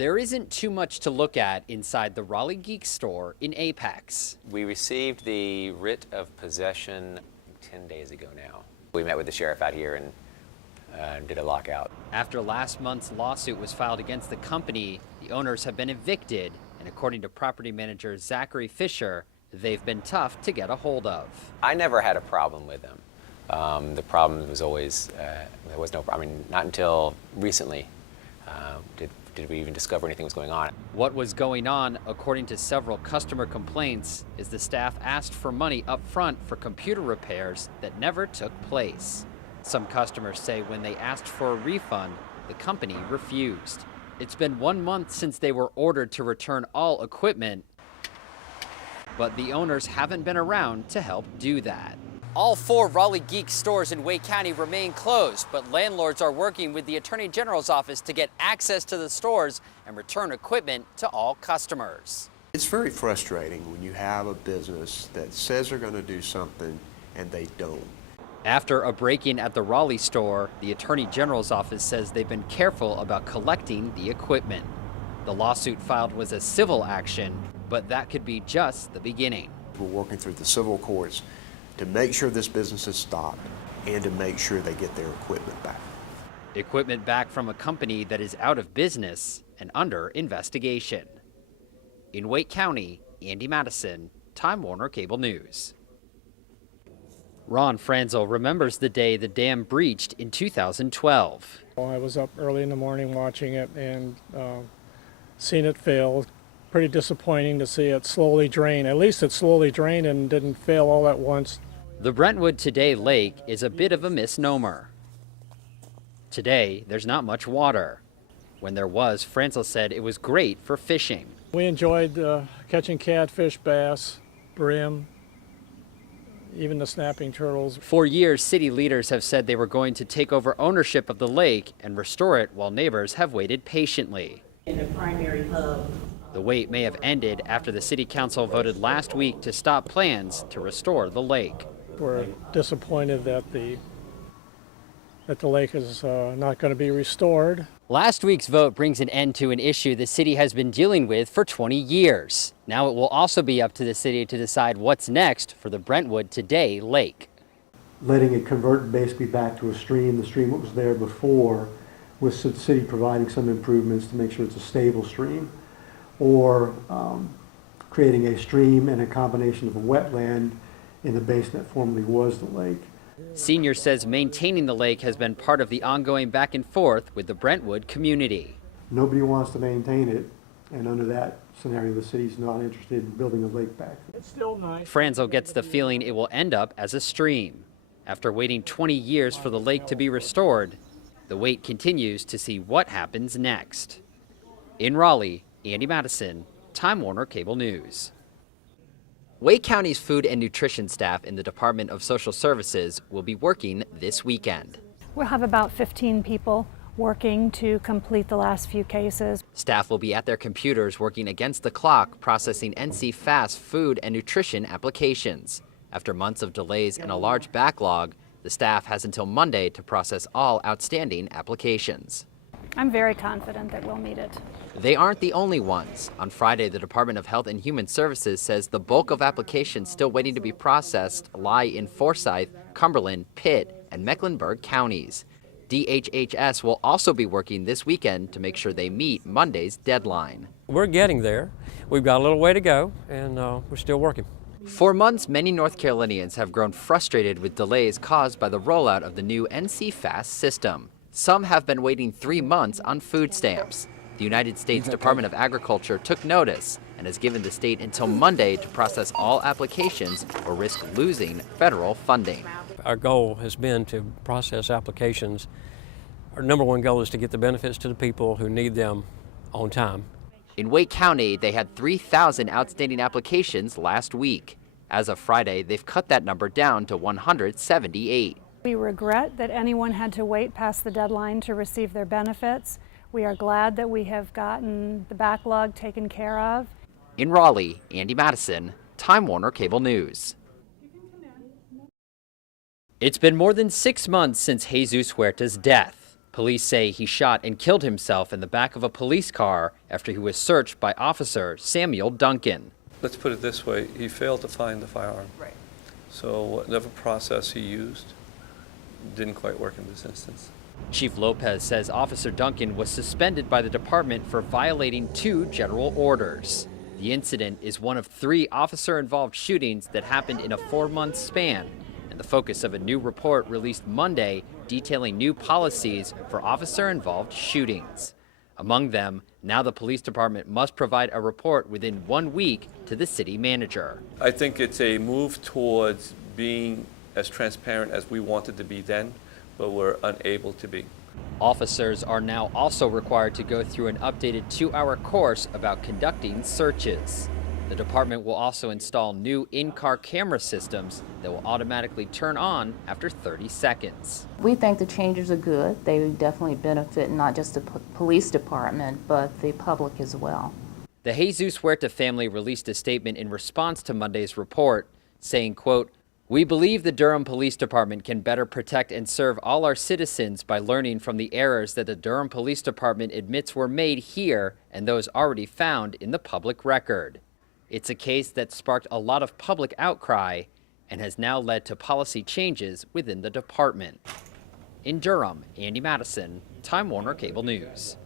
There isn't too much to look at inside the Raleigh Geek store in Apex. We received the writ of possession 10 days ago now. We met with the sheriff out here and did a lockout. After last month's lawsuit was filed against the company, the owners have been evicted, and according to property manager Zachary Fisher, they've been tough to get a hold of. I never had a problem with them. The problem was always, there was no problem. I mean, not until recently did we even discover anything was going on. What was going on, according to several customer complaints, is the staff asked for money up front for computer repairs that never took place. Some customers say when they asked for a refund, the company refused. It's been 1 month since they were ordered to return all equipment, but the owners haven't been around to help do that. All 4 Raleigh Geek stores in Wake County remain closed, but landlords are working with the Attorney General's office to get access to the stores and return equipment to all customers. It's very frustrating when you have a business that says they're going to do something and they don't. After a break-in at the Raleigh store, the Attorney General's office says they've been careful about collecting the equipment. The lawsuit filed was a civil action, but that could be just the beginning. We're working through the civil courts to make sure this business is stopped and to make sure they get their equipment back. Equipment back from a company that is out of business and under investigation. In Wake County, Andy Madison, Time Warner Cable News. Ron Franzel remembers the day the dam breached in 2012. I was up early in the morning watching it and seeing it fail. Pretty disappointing to see it slowly drain. At least it slowly drained and didn't fail all at once. The Brentwood Today Lake is a bit of a misnomer. Today, there's not much water. When there was, Franzel said it was great for fishing. We enjoyed catching catfish, bass, brim, even the snapping turtles. For years, city leaders have said they were going to take over ownership of the lake and restore it while neighbors have waited patiently. In the primary hub. The wait may have ended after the city council voted last week to stop plans to restore the lake. We're disappointed that the lake is not going to be restored. Last week's vote brings an end to an issue the city has been dealing with for 20 years. Now it will also be up to the city to decide what's next for the Brentwood Today Lake. Letting it convert basically back to a stream, the stream that was there before, with the city providing some improvements to make sure it's a stable stream, or creating a stream and a combination of a wetland in the basin that formerly was the lake. Senior says maintaining the lake has been part of the ongoing back and forth with the Brentwood community. Nobody wants to maintain it, and under that scenario, the city's not interested in building a lake back. It's still nice. Franzel gets the feeling it will end up as a stream. After waiting 20 years for the lake to be restored, the wait continues to see what happens next. In Raleigh, Andy Madison, Time Warner Cable News. Wake County's food and nutrition staff in the Department of Social Services will be working this weekend. We'll have about 15 people working to complete the last few cases. Staff will be at their computers working against the clock, processing NC Fast food and nutrition applications. After months of delays and a large backlog, the staff has until Monday to process all outstanding applications. I'm very confident that we'll meet it. They aren't the only ones. On Friday, the Department of Health and Human Services says the bulk of applications still waiting to be processed lie in Forsyth, Cumberland, Pitt, and Mecklenburg counties. DHHS will also be working this weekend to make sure they meet Monday's deadline. We're getting there. We've got a little way to go, and we're still working. For months, many North Carolinians have grown frustrated with delays caused by the rollout of the new NC Fast system. Some have been waiting 3 months on food stamps. The United States Department of Agriculture took notice and has given the state until Monday to process all applications or risk losing federal funding. Our goal has been to process applications. Our number one goal is to get the benefits to the people who need them on time. In Wake County, they had 3,000 outstanding applications last week. As of Friday, they've cut that number down to 178. We regret that anyone had to wait past the deadline to receive their benefits. We are glad that we have gotten the backlog taken care of. In Raleigh, Andy Madison, Time Warner Cable News. It's been more than 6 months since Jesus Huerta's death. Police say he shot and killed himself in the back of a police car after he was searched by Officer Samuel Duncan. Let's put it this way, he failed to find the firearm. Right. So whatever process he used didn't quite work in this instance. Chief Lopez says Officer Duncan was suspended by the department for violating 2 general orders. The incident is one of 3 officer-involved shootings that happened in a 4-month span, and the focus of a new report released Monday detailing new policies for officer-involved shootings. Among them, now the police department must provide a report within 1 week to the city manager. I think it's a move towards being as transparent as we wanted to be then, but we're unable to be. Officers are now also required to go through an updated 2-hour course about conducting searches. The department will also install new in-car camera systems that will automatically turn on after 30 seconds. We think the changes are good. They definitely benefit not just the police department, but the public as well. The Jesus Huerta family released a statement in response to Monday's report, saying, quote, "We believe the Durham Police Department can better protect and serve all our citizens by learning from the errors that the Durham Police Department admits were made here and those already found in the public record. It's a case that sparked a lot of public outcry and has now led to policy changes within the department." In Durham, Andy Madison, Time Warner Cable News.